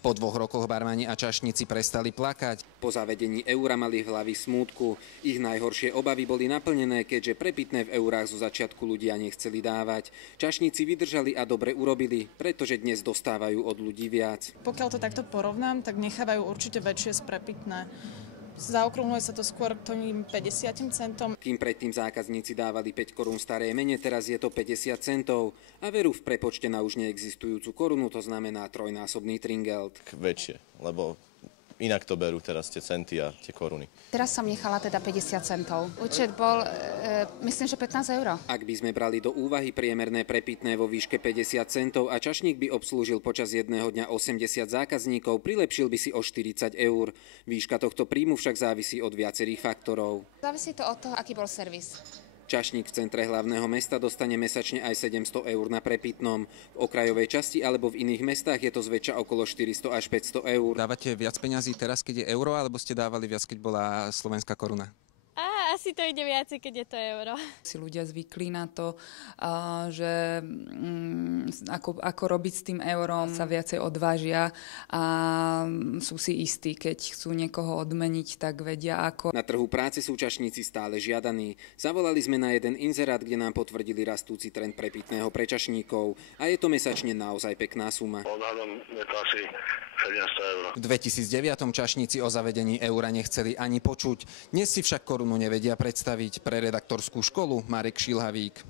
Po 2 rokoch barmani a čašníci prestali plakať. Po zavedení eura mali hlavy smútku. Ich najhoršie obavy boli naplnené, keďže prepitné v eurách zo začiatku ľudia nechceli dávať. Čašníci vydržali a dobre urobili, pretože dnes dostávajú od ľudí viac. Pokiaľ to takto porovnám, tak nechávajú určite väčšie z prepitné. Zaokrúhluje sa to skôr k tým 50 centom. Kým predtým zákazníci dávali 5 korún staré mene, teraz je to 50 centov. A veru v prepočte na už neexistujúcu korunu, to znamená trojnásobný tringelt. Väčšie, lebo inak to berú teraz tie centy a tie koruny. Teraz som nechala teda 50 centov. Účet bol, myslím, že 15 eur. Ak by sme brali do úvahy priemerné prepitné vo výške 50 centov a čašník by obslúžil počas jedného dňa 80 zákazníkov, prilepšil by si o 40 eur. Výška tohto príjmu však závisí od viacerých faktorov. Závisí to od toho, aký bol servis. Čašník v centre hlavného mesta dostane mesačne aj 700 eur na prepitnom. V okrajovej časti alebo v iných mestách je to zväčša okolo 400 až 500 eur. Dávate viac peňazí teraz, keď je euro, alebo ste dávali viac, keď bola slovenská koruna? Asi to ide viac, keď je to euro. Si ľudia zvykli na to, že ako robiť s tým eurom, sa viacej odvážia a sú si istí, keď chcú niekoho odmeniť, tak vedia ako. Na trhu práce sú čašníci stále žiadaní. Zavolali sme na jeden inzerát, kde nám potvrdili rastúci trend prepitného pre čašníkov. A je to mesačne naozaj pekná suma. Odhadom je to asi 700 eur. V 2009 čašníci o zavedení eura nechceli ani počuť. Dnes si však korunu nevedia predstaviť. Pre redaktorskú školu Marek Šilhavík.